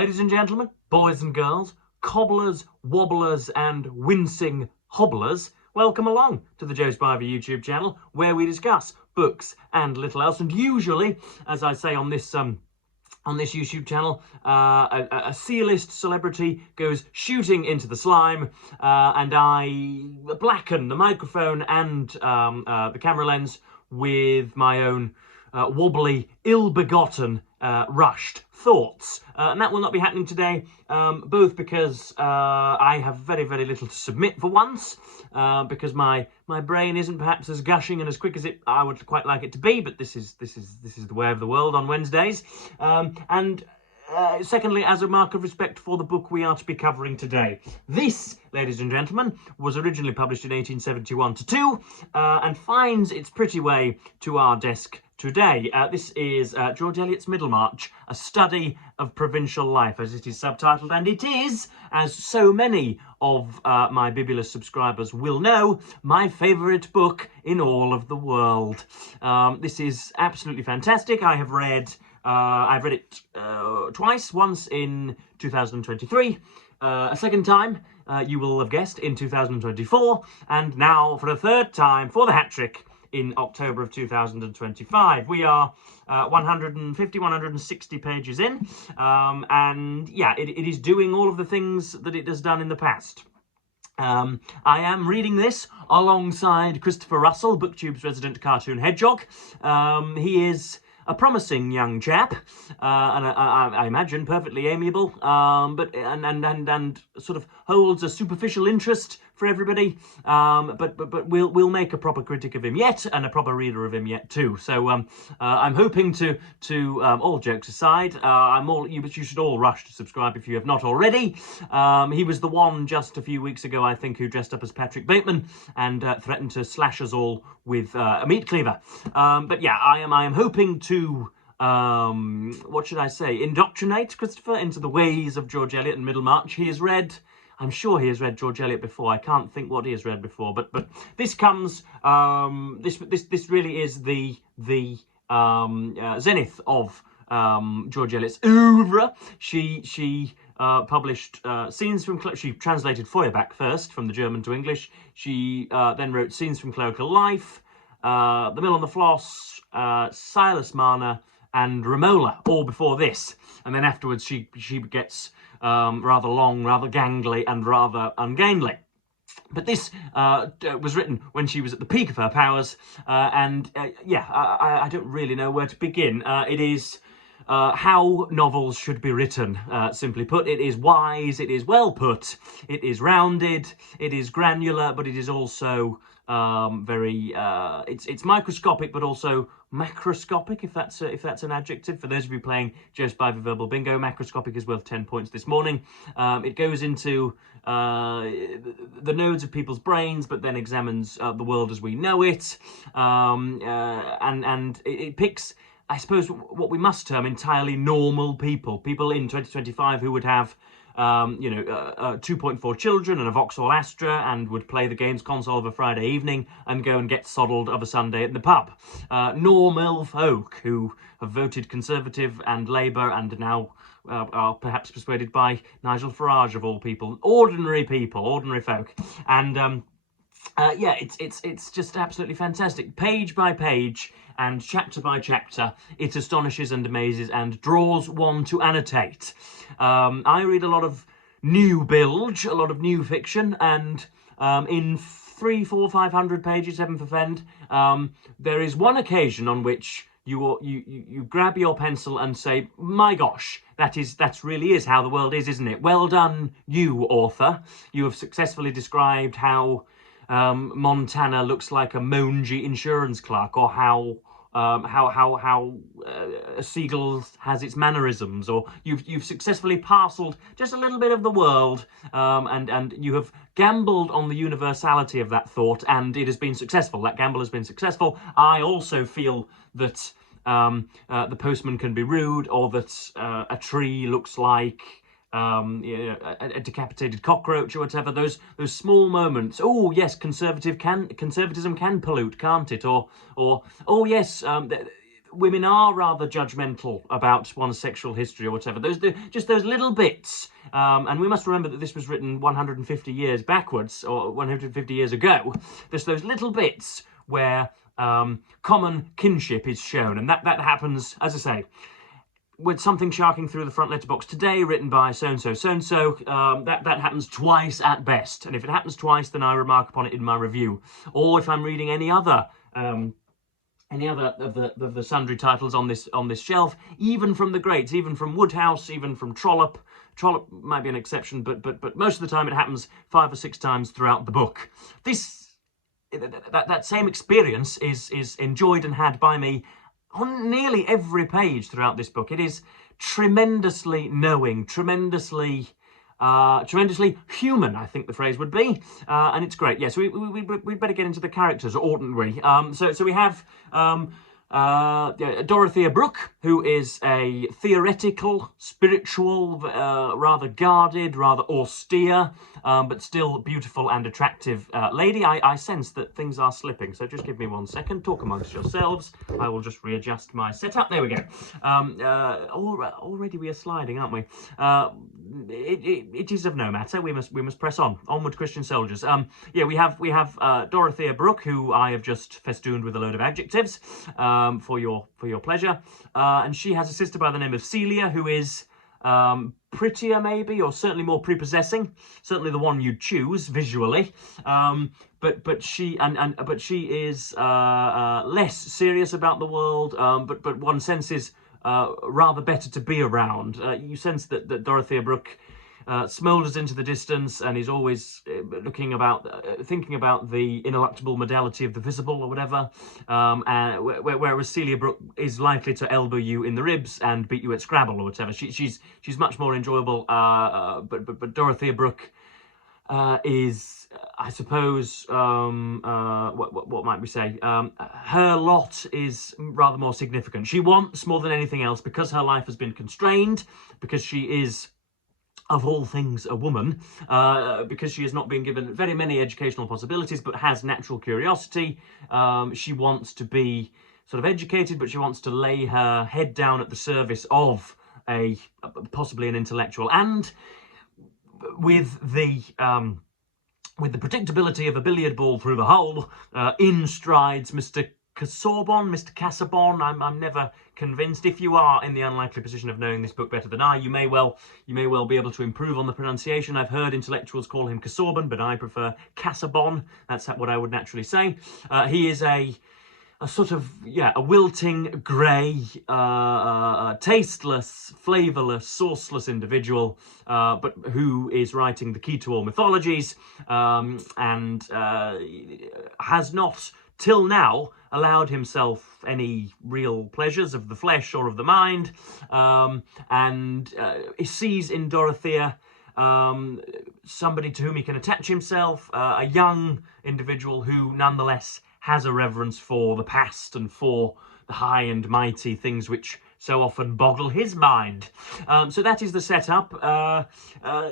Ladies and gentlemen, boys and girls, cobblers, wobblers and wincing hobblers, welcome along to the Joyous YouTube channel, where we discuss books and little else. And usually, as I say on this YouTube channel, a C-list celebrity goes shooting into the slime, and I blacken the microphone and the camera lens with my own wobbly, ill-begotten, rushed thoughts. And that will not be happening today, both because I have very, very little to submit for once, because my brain isn't perhaps as gushing and as quick as I would quite like it to be, but this is the way of the world on Wednesdays. And secondly, as a mark of respect for the book we are to be covering today. This, ladies and gentlemen, was originally published in 1871-2 and finds its pretty way to our desk today. This is George Eliot's Middlemarch, a study of provincial life, as it is subtitled, and it is, as so many of my bibulous subscribers will know, my favourite book in all of the world. This is absolutely fantastic. I've read it twice, once in 2023, a second time, you will have guessed, in 2024, and now for a third time for the hat-trick in October of 2025. We are 160 pages in, and yeah, it is doing all of the things that it has done in the past. I am reading this alongside Christopher Russell, BookTube's resident cartoon hedgehog. He is a promising young chap, and I imagine perfectly amiable, but sort of holds a superficial interest for everybody. But we'll make a proper critic of him yet, and a proper reader of him yet too. So I'm hoping to all jokes aside, you should all rush to subscribe if you have not already. He was the one just a few weeks ago, I think, who dressed up as Patrick Bateman and threatened to slash us all with a meat cleaver. But yeah, I am hoping to what should I say, indoctrinate Christopher into the ways of George Eliot and Middlemarch. I'm sure he has read George Eliot before. I can't think what he has read before, but this comes, this really is the zenith of George Eliot's oeuvre. She published scenes from, she translated Feuerbach first from the German to English. She then wrote Scenes from Clerical Life, The Mill on the Floss, Silas Marner, and Romola, all before this. And then afterwards she gets rather long, rather gangly, and rather ungainly. But this was written when she was at the peak of her powers, and yeah, I don't really know where to begin. It is how novels should be written, simply put. It is wise, it is well put, it is rounded, it is granular, but it is also very, it's microscopic, but also macroscopic, if that's an adjective. For those of you playing Just by the Verbal Bingo, macroscopic is worth 10 points this morning. It goes into the nodes of people's brains, but then examines the world as we know it, and it picks, I suppose, what we must term entirely normal people in 2025 who would have 2.4 children and a Vauxhall Astra, and would play the games console of a Friday evening and go and get soddled of a Sunday at the pub. Normal folk who have voted Conservative and Labour and now are perhaps persuaded by Nigel Farage of all people. Ordinary people, ordinary folk. And yeah, it's just absolutely fantastic. Page by page and chapter by chapter, it astonishes and amazes and draws one to annotate. I read a lot of new bilge, a lot of new fiction, and in 300, 400, 500 pages, heaven forfend, there is one occasion on which you grab your pencil and say, my gosh, that really is how the world is, isn't it? Well done, you author. You have successfully described how Montana looks like a mangy insurance clerk, or how a seagull has its mannerisms, or you've successfully parcelled just a little bit of the world, and you have gambled on the universality of that thought, and it has been successful. That gamble has been successful. I also feel that the postman can be rude, or that a tree looks like a decapitated cockroach or whatever. Those small moments. Oh yes, conservatism can pollute, can't it? Or oh yes, women are rather judgmental about one's sexual history or whatever. Just those little bits. And we must remember that this was written 150 years backwards, or 150 years ago. There's those little bits where common kinship is shown. And that happens, as I say, with something sharking through the front letterbox today, written by so-and-so, so-and-so, that happens twice at best. And if it happens twice, then I remark upon it in my review. Or if I'm reading any other of the sundry titles on this shelf, even from the greats, even from Woodhouse, even from Trollope. Trollope might be an exception, but most of the time it happens 5 or 6 times throughout the book. That same experience is enjoyed and had by me on nearly every page throughout this book. It is tremendously knowing, tremendously human, I think the phrase would be, and it's great. Yes, we'd better get into the characters, oughtn't we? So we have Dorothea Brooke, who is a theoretical, spiritual, rather guarded, rather austere, but still beautiful and attractive lady. I sense that things are slipping, so just give me 1 second. Talk amongst yourselves. I will just readjust my setup. There we go. Already we are sliding, aren't we? It is of no matter. We must press on. Onward, Christian soldiers. Yeah, we have Dorothea Brooke, who I have just festooned with a load of adjectives for your pleasure, and she has a sister by the name of Celia, who is prettier, maybe, or certainly more prepossessing. Certainly the one you'd choose visually. But she is less serious about the world. But one senses rather better to be around. You sense that Dorothea Brooke smoulders into the distance and is always thinking about the ineluctable modality of the visible or whatever, whereas Celia Brooke is likely to elbow you in the ribs and beat you at Scrabble or whatever. She's much more enjoyable, but Dorothea Brooke is, I suppose, what might we say? Her lot is rather more significant. She wants more than anything else, because her life has been constrained, because she is, of all things, a woman, because she has not been given very many educational possibilities, but has natural curiosity. She wants to be sort of educated, but she wants to lay her head down at the service of possibly an intellectual. And with the predictability of a billiard ball through the hole, in strides Mr. Casaubon. I'm never convinced. If you are in the unlikely position of knowing this book better than I, you may well be able to improve on the pronunciation. I've heard intellectuals call him Casaubon, but I prefer Casaubon. That's what I would naturally say. He is a sort of, a wilting, grey, tasteless, flavourless, sauceless individual, but who is writing the key to all mythologies, and has not, till now, allowed himself any real pleasures of the flesh or of the mind, and sees in Dorothea somebody to whom he can attach himself, a young individual who nonetheless has a reverence for the past and for the high and mighty things which so often boggle his mind. So that is the setup. I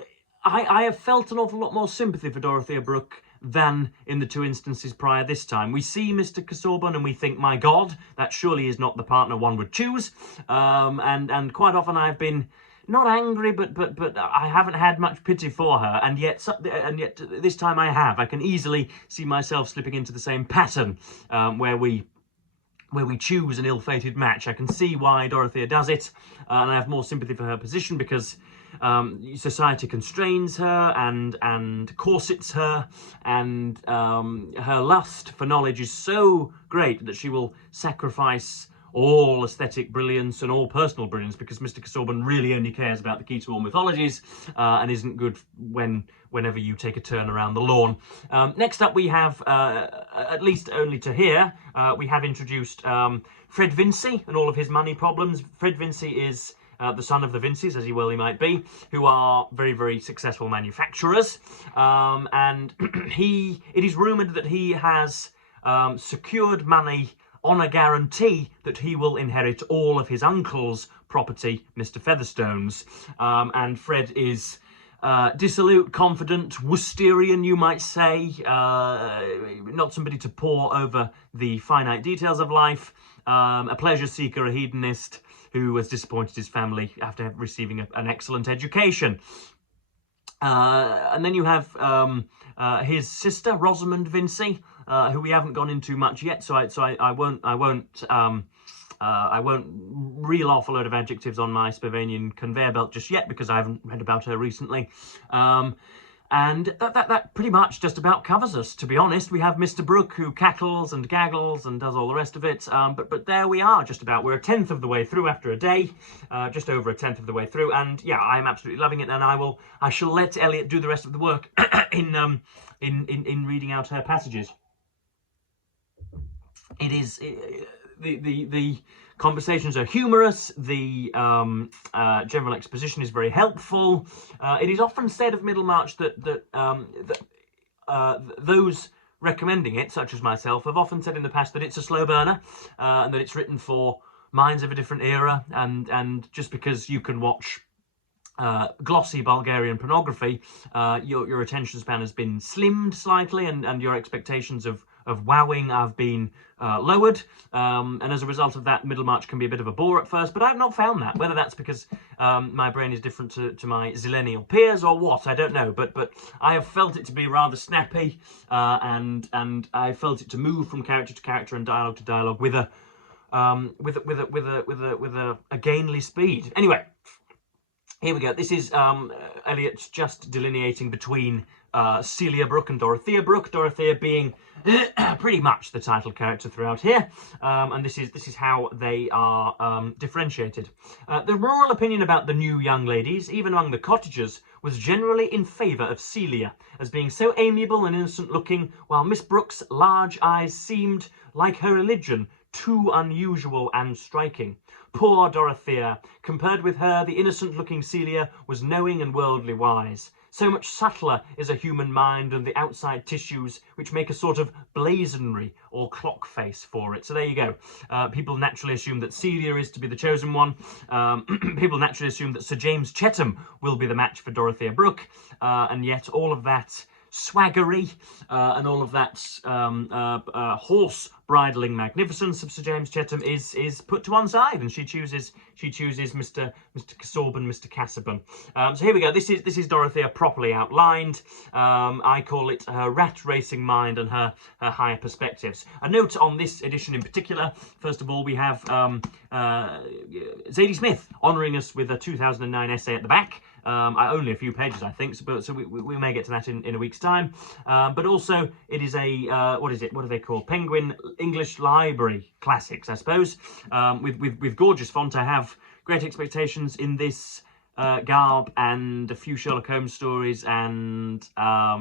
have felt an awful lot more sympathy for Dorothea Brooke than in the 2 instances prior this time. We see Mr. Casaubon and we think, my God, that surely is not the partner one would choose. And quite often I've been not angry, but I haven't had much pity for her, and yet this time I have. I can easily see myself slipping into the same pattern, where we choose an ill-fated match. I can see why Dorothea does it, and I have more sympathy for her position, because society constrains her and corsets her, and her lust for knowledge is so great that she will sacrifice all aesthetic brilliance and all personal brilliance, because Mr. Casaubon really only cares about the key to all mythologies, and isn't good whenever you take a turn around the lawn. Next up we have, at least only to here, we have introduced Fred Vincy and all of his money problems. Fred Vincy is the son of the Vincies, as he might be, who are very, very successful manufacturers, and it is rumoured that he has secured money on a guarantee that he will inherit all of his uncle's property, Mr. Featherstone's. And Fred is dissolute, confident, Worcesterian, you might say, not somebody to pore over the finite details of life, a pleasure seeker, a hedonist who has disappointed his family after receiving an excellent education. And then you have his sister Rosamund Vincy, who we haven't gone into much yet, so I won't reel off a load of adjectives on my Spavanian conveyor belt just yet because I haven't read about her recently. And that pretty much just about covers us, to be honest. We have Mr. Brooke, who cackles and gaggles and does all the rest of it. But there we are, just about. We're a tenth of the way through after a day, just over a tenth of the way through. And yeah, I'm absolutely loving it. And I shall let Elliot do the rest of the work in reading out her passages. It is the conversations are humorous, the general exposition is very helpful. It is often said of Middlemarch that those recommending it, such as myself, have often said in the past that it's a slow burner, and that it's written for minds of a different era, and just because you can watch glossy Bulgarian pornography, your attention span has been slimmed slightly, and your expectations of wowing have been lowered, and as a result of that, Middlemarch can be a bit of a bore at first, but I've not found that. Whether that's because my brain is different to my zillennial peers or what, I don't know, but I have felt it to be rather snappy, and I felt it to move from character to character and dialogue to dialogue with a gainly speed. Anyway, here we go. This is Eliot's just delineating between Celia Brooke and Dorothea Brooke. Dorothea being pretty much the title character throughout here, and this is how they are differentiated. The rural opinion about the new young ladies, even among the cottagers, was generally in favour of Celia, as being so amiable and innocent-looking, while Miss Brooke's large eyes seemed, like her religion, too unusual and striking. Poor Dorothea! Compared with her, the innocent-looking Celia was knowing and worldly wise. So much subtler is a human mind than the outside tissues, which make a sort of blazonry or clock face for it. So there you go. People naturally assume that Celia is to be the chosen one. People naturally assume that Sir James Chetham will be the match for Dorothea Brooke, and yet all of that swaggery and all of that horse bridling magnificence of Sir James Chetham is put to one side, and she chooses Mr. Casaubon, Mr. Casaubon. So here we go. This is Dorothea properly outlined. I call it her rat racing mind and her higher perspectives. A note on this edition in particular. First of all, we have Zadie Smith honouring us with a 2009 essay at the back. Only a few pages, I think, so we may get to that in a week's time. But also, it is a, what is it? What are they called? Penguin English Library Classics, I suppose. With gorgeous font. I have great expectations in this garb and a few Sherlock Holmes stories and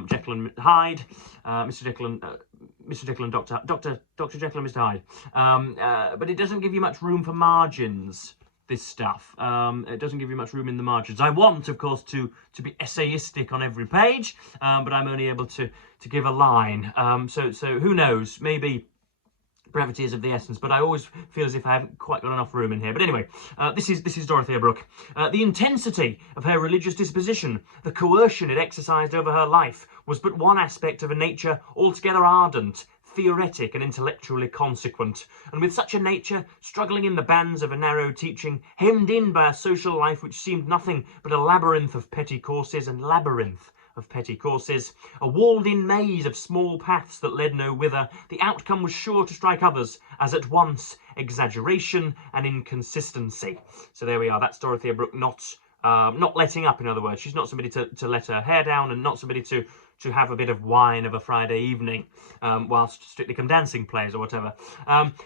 Jekyll and Hyde, Mr. Jekyll and Dr. Jekyll and Mr. Hyde. But it doesn't give you much room for margins, this stuff. It doesn't give you much room in the margins. I want, of course, to be essayistic on every page, but I'm only able to give a line. So who knows? Maybe brevity is of the essence, but I always feel as if I haven't quite got enough room in here. But anyway, this is Dorothea Brooke. The intensity of her religious disposition, the coercion it exercised over her life, was but one aspect of a nature altogether ardent, theoretic and intellectually consequent, and with such a nature, struggling in the bands of a narrow teaching, hemmed in by a social life which seemed nothing but a labyrinth of petty courses, a walled-in maze of small paths that led no whither, the outcome was sure to strike others as at once exaggeration and inconsistency. So there we are. That's Dorothea Brooke not letting up, in other words. She's not somebody to let her hair down, and not somebody to have a bit of wine of a Friday evening whilst Strictly Come Dancing plays or whatever.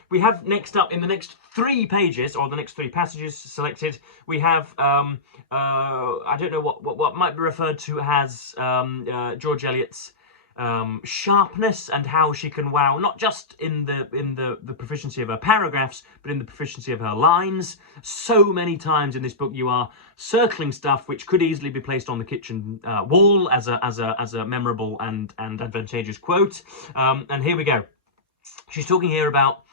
We have next up, in the next 3 pages, or the next 3 passages selected, we have, I don't know what might be referred to as George Eliot's sharpness, and how she can wow not just in the proficiency of her paragraphs, but in the proficiency of her lines. So many times in this book you are circling stuff which could easily be placed on the kitchen wall as a memorable and advantageous quote. And here we go. She's talking here about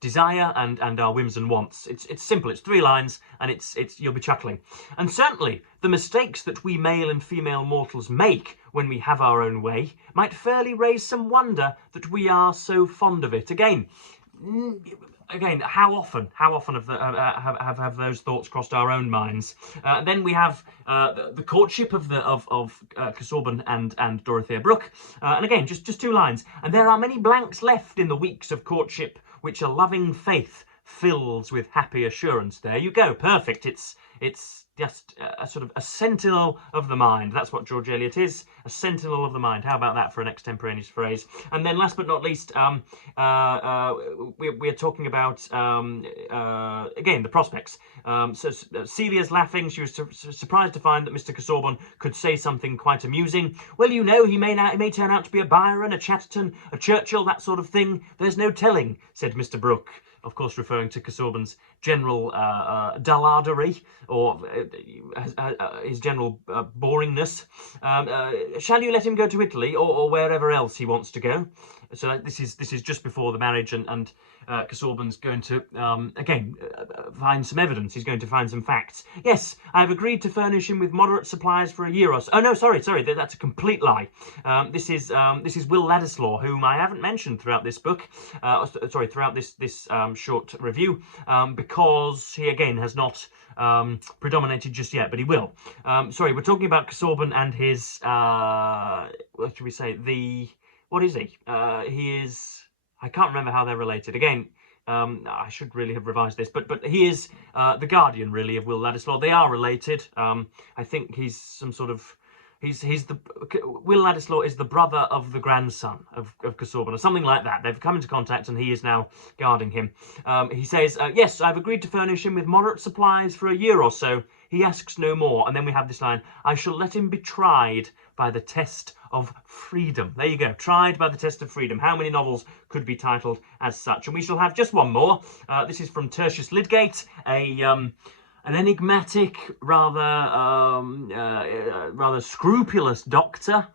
desire and our whims and wants. It's simple. It's 3 lines, and it's you'll be chuckling. And certainly the mistakes that we male and female mortals make when we have our own way might fairly raise some wonder that we are so fond of it. Again, again, how often have those thoughts crossed our own minds? Then we have the courtship of Casaubon and Dorothea Brooke, and again, just 2 lines. And there are many blanks left in the weeks of courtship, which a loving faith fills with happy assurance. There you go, perfect. It's just a sort of a sentinel of the mind. That's what George Eliot is, a sentinel of the mind. How about that for an extemporaneous phrase? And then last but not least, we're talking about, again, the prospects. So Celia's laughing. She was surprised to find that Mr. Casaubon could say something quite amusing. Well, you know, he may turn out to be a Byron, a Chatterton, a Churchill, that sort of thing. There's no telling, said Mr. Brooke, of course referring to Casaubon's general dullardery, or his general boringness. Shall you let him go to Italy, or wherever else he wants to go? So this is just before the marriage, and Casaubon's going to again find some evidence. He's going to find some facts. Yes, I've agreed to furnish him with moderate supplies for a year or so. Oh no, sorry, that's a complete lie. This is Will Ladislaw, whom I haven't mentioned throughout this book. Throughout this short review, because he again has not predominated just yet, but he will. We're talking about Casaubon and his what should we say? What is he? He is... I can't remember how they're related. Again, I should really have revised this, but he is the guardian, really, of Will Ladislaw. They are related. I think he's some sort of... Will Ladislaw is the brother of the grandson of Casaubon, or something like that. They've come into contact, and he is now guarding him. He says, yes, I've agreed to furnish him with moderate supplies for a year or so. He asks no more. And then we have this line, I shall let him be tried by the test of freedom. There you go, tried by the test of freedom. How many novels could be titled as such? And we shall have just one more. This is from Tertius Lydgate, an enigmatic, rather scrupulous doctor.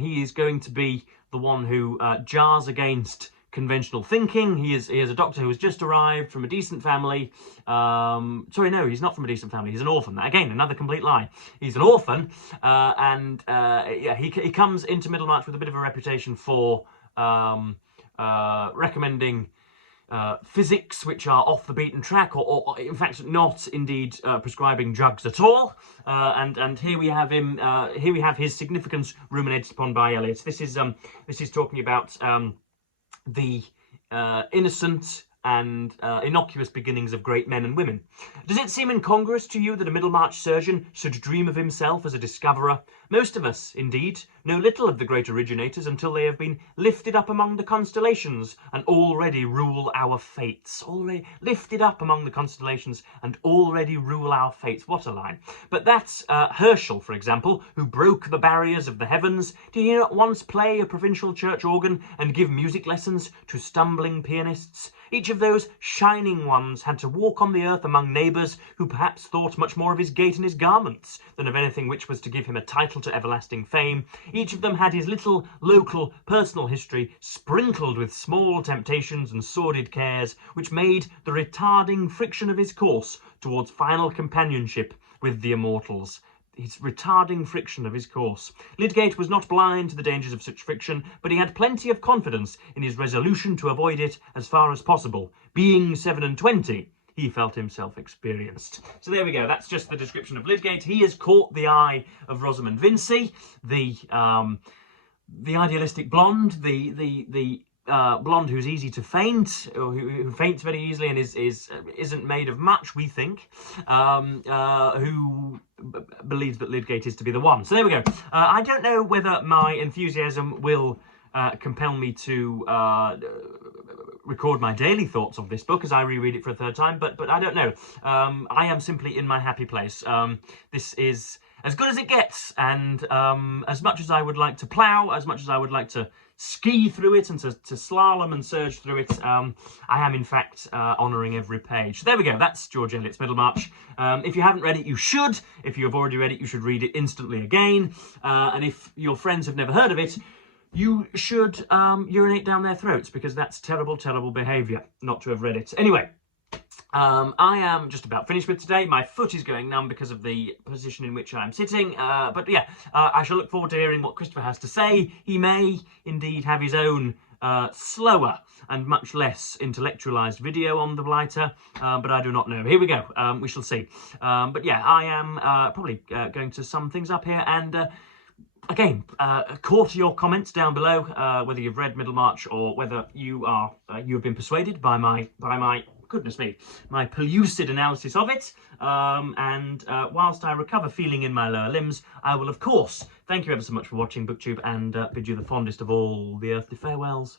He is going to be the one who jars against conventional thinking. He is a doctor who has just arrived from a decent family. Sorry, no, he's not from a decent family. He's an orphan. Again, another complete lie. He's an orphan, he comes into Middlemarch with a bit of a reputation for recommending physics which are off the beaten track, or in fact not indeed prescribing drugs at all. And here we have him. Here we have his significance ruminated upon by Eliot. This is talking about the innocent and innocuous beginnings of great men and women. Does it seem incongruous to you that a Middlemarch surgeon should dream of himself as a discoverer? Most of us, indeed, know little of the great originators until they have been lifted up among the constellations and already rule our fates. Already lifted up among the constellations and already rule our fates. What a line. But that's Herschel, for example, who broke the barriers of the heavens. Did he not once play a provincial church organ and give music lessons to stumbling pianists? Each of those shining ones had to walk on the earth among neighbours who perhaps thought much more of his gait and his garments than of anything which was to give him a title to everlasting fame. Each of them had his little local personal history sprinkled with small temptations and sordid cares, which made the retarding friction of his course towards final companionship with the immortals. His retarding friction of his course. Lydgate was not blind to the dangers of such friction, but he had plenty of confidence in his resolution to avoid it as far as possible. Being 27, he felt himself experienced. So there we go. That's just the description of Lydgate. He has caught the eye of Rosamund Vincy, the idealistic blonde, the blonde who's easy to faint, or who faints very easily and isn't made of much, we think, who believes that Lydgate is to be the one. So there we go. I don't know whether my enthusiasm will compel me to record my daily thoughts of this book as I reread it for a third time, but I don't know. I am simply in my happy place. This is as good as it gets, and as much as I would like to plough, as much as I would like to ski through it and to slalom and surge through it, I am in fact honouring every page. So there we go, that's George Eliot's Middlemarch. If you haven't read it, you should. If you have already read it, you should read it instantly again. And if your friends have never heard of it, you should urinate down their throats, because that's terrible, terrible behaviour not to have read it. Anyway, I am just about finished with today. My foot is going numb because of the position in which I'm sitting. But yeah, I shall look forward to hearing what Christopher has to say. He may indeed have his own slower and much less intellectualized video on the lighter, but I do not know. Here we go. We shall see. But yeah, I am probably going to sum things up here, and again, core to your comments down below, whether you've read Middlemarch or whether you have been persuaded by my goodness me, my pellucid analysis of it. And whilst I recover feeling in my lower limbs, I will of course thank you ever so much for watching BookTube, and bid you the fondest of all the earthly farewells.